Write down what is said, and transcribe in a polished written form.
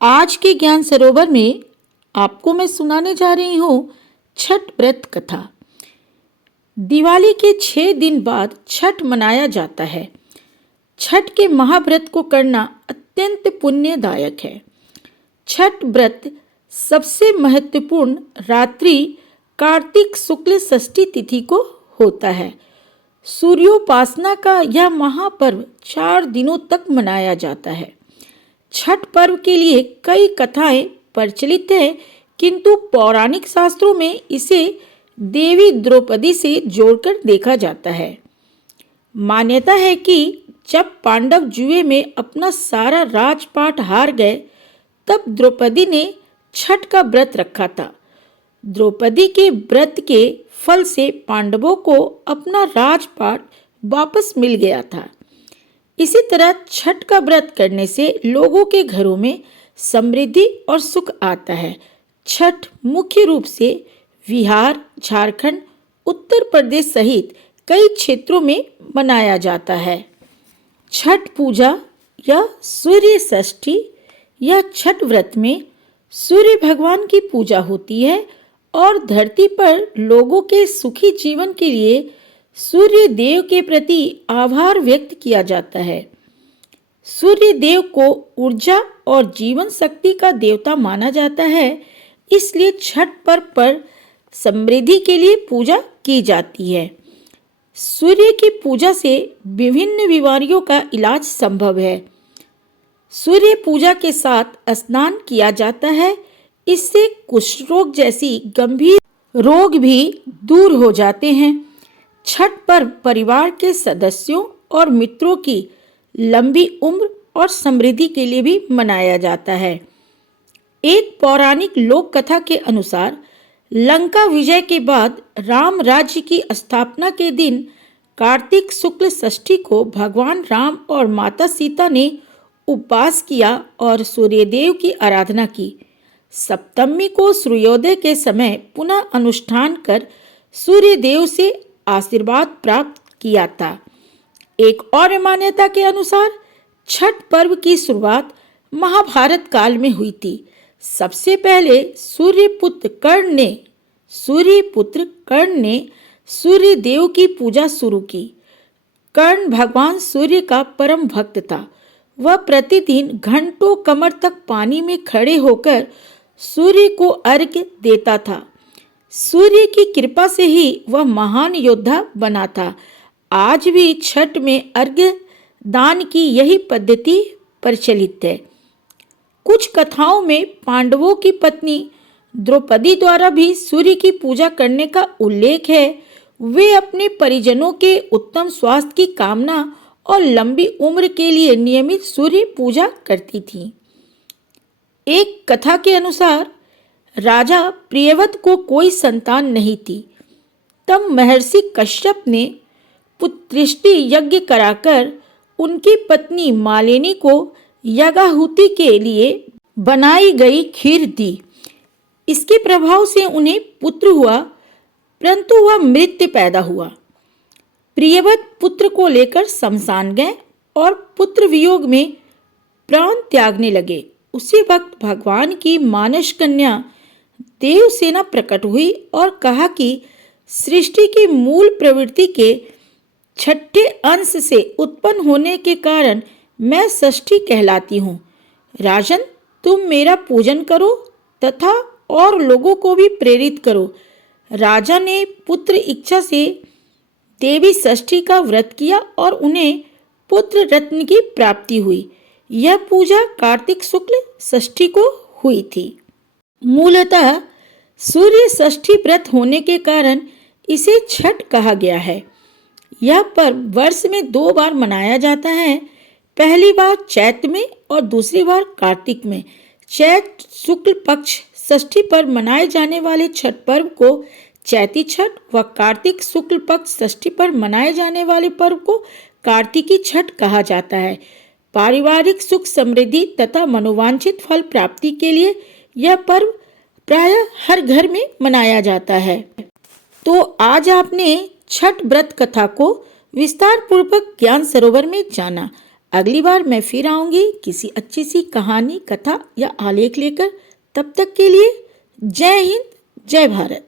आज के ज्ञान सरोवर में आपको मैं सुनाने जा रही हूँ छठ व्रत कथा। दिवाली के 6 दिन बाद छठ मनाया जाता है। छठ के महाव्रत को करना अत्यंत पुण्यदायक है। छठ व्रत सबसे महत्वपूर्ण रात्रि कार्तिक शुक्ल षष्ठी तिथि को होता है। सूर्योपासना का यह महापर्व 4 दिनों तक मनाया जाता है। छठ पर्व के लिए कई कथाएं प्रचलित हैं, किंतु पौराणिक शास्त्रों में इसे देवी द्रौपदी से जोड़कर देखा जाता है। मान्यता है कि जब पांडव जुए में अपना सारा राजपाट हार गए, तब द्रौपदी ने छठ का व्रत रखा था। द्रौपदी के व्रत के फल से पांडवों को अपना राजपाट वापस मिल गया था। इसी तरह छठ का व्रत करने से लोगों के घरों में समृद्धि और सुख आता है। छठ मुख्य रूप से बिहार, झारखंड, उत्तर प्रदेश सहित कई क्षेत्रों में मनाया जाता है। छठ पूजा या सूर्य षष्ठी या छठ व्रत में सूर्य भगवान की पूजा होती है और धरती पर लोगों के सुखी जीवन के लिए सूर्य देव के प्रति आभार व्यक्त किया जाता है। सूर्य देव को ऊर्जा और जीवन शक्ति का देवता माना जाता है, इसलिए छठ पर्व पर समृद्धि के लिए पूजा की जाती है। सूर्य की पूजा से विभिन्न बीमारियों का इलाज संभव है। सूर्य पूजा के साथ स्नान किया जाता है, इससे कुष्ठ रोग जैसी गंभीर रोग भी दूर हो जाते हैं। छठ पर्व परिवार के सदस्यों और मित्रों की लंबी उम्र और समृद्धि के लिए भी मनाया जाता है। एक पौराणिक लोक कथा के अनुसार लंका विजय के बाद राम राज्य की स्थापना के दिन कार्तिक शुक्ल षष्ठी को भगवान राम और माता सीता ने उपवास किया और सूर्यदेव की आराधना की। सप्तमी को सूर्योदय के समय पुनः अनुष्ठान कर सूर्यदेव से आशीर्वाद प्राप्त किया था। एक और मान्यता के अनुसार छठ पर्व की शुरुआत महाभारत काल में हुई थी। सबसे पहले सूर्यपुत्र कर्ण ने सूर्य देव की पूजा शुरू की। कर्ण भगवान सूर्य का परम भक्त था। वह प्रतिदिन घंटों कमर तक पानी में खड़े होकर सूर्य को अर्घ्य देता था। सूर्य की कृपा से ही वह महान योद्धा बना था। आज भी छठ में अर्घ्य दान की यही पद्धति प्रचलित है। कुछ कथाओं में पांडवों की पत्नी द्रौपदी द्वारा भी सूर्य की पूजा करने का उल्लेख है। वे अपने परिजनों के उत्तम स्वास्थ्य की कामना और लंबी उम्र के लिए नियमित सूर्य पूजा करती थीं। एक कथा के अनुसार राजा प्रियव्रत को कोई संतान नहीं थी। तब महर्षि कश्यप ने पुत्रष्टि यज्ञ कराकर उनकी पत्नी मालिनी को यज्ञाहुति के लिए बनाई गई खीर दी। इसके प्रभाव से उन्हें पुत्र हुआ, परंतु वह मृत पैदा हुआ। प्रियव्रत पुत्र को लेकर शमशान गए और पुत्र वियोग में प्राण त्यागने लगे। उसी वक्त भगवान की मानस कन्या देवसेना प्रकट हुई और कहा कि सृष्टि की मूल प्रवृत्ति के छठे अंश से उत्पन्न होने के कारण मैं षष्ठी कहलाती हूँ। राजन, तुम मेरा पूजन करो तथा और लोगों को भी प्रेरित करो। राजा ने पुत्र इच्छा से देवी षष्ठी का व्रत किया और उन्हें पुत्र रत्न की प्राप्ति हुई। यह पूजा कार्तिक शुक्ल षष्ठी को हुई थी। मूलतः सूर्य षष्ठी व्रत होने के कारण इसे छठ कहा गया है। यह पर्व वर्ष में 2 बार मनाया जाता है। पहली बार चैत्र में और दूसरी बार कार्तिक में। चैत्र शुक्ल पक्ष षष्ठी पर मनाए जाने वाले छठ पर्व को चैती छठ व कार्तिक शुक्ल पक्ष षष्ठी पर मनाए जाने वाले पर्व को कार्तिकी छठ कहा जाता है। पारिवारिक सुख समृद्धि तथा मनोवांछित फल प्राप्ति के लिए यह पर्व प्रायः हर घर में मनाया जाता है। तो आज आपने छठ व्रत कथा को विस्तार पूर्वक ज्ञान सरोवर में जाना। अगली बार मैं फिर आऊँगी किसी अच्छी सी कहानी, कथा या आलेख लेकर। तब तक के लिए जय हिंद, जय भारत।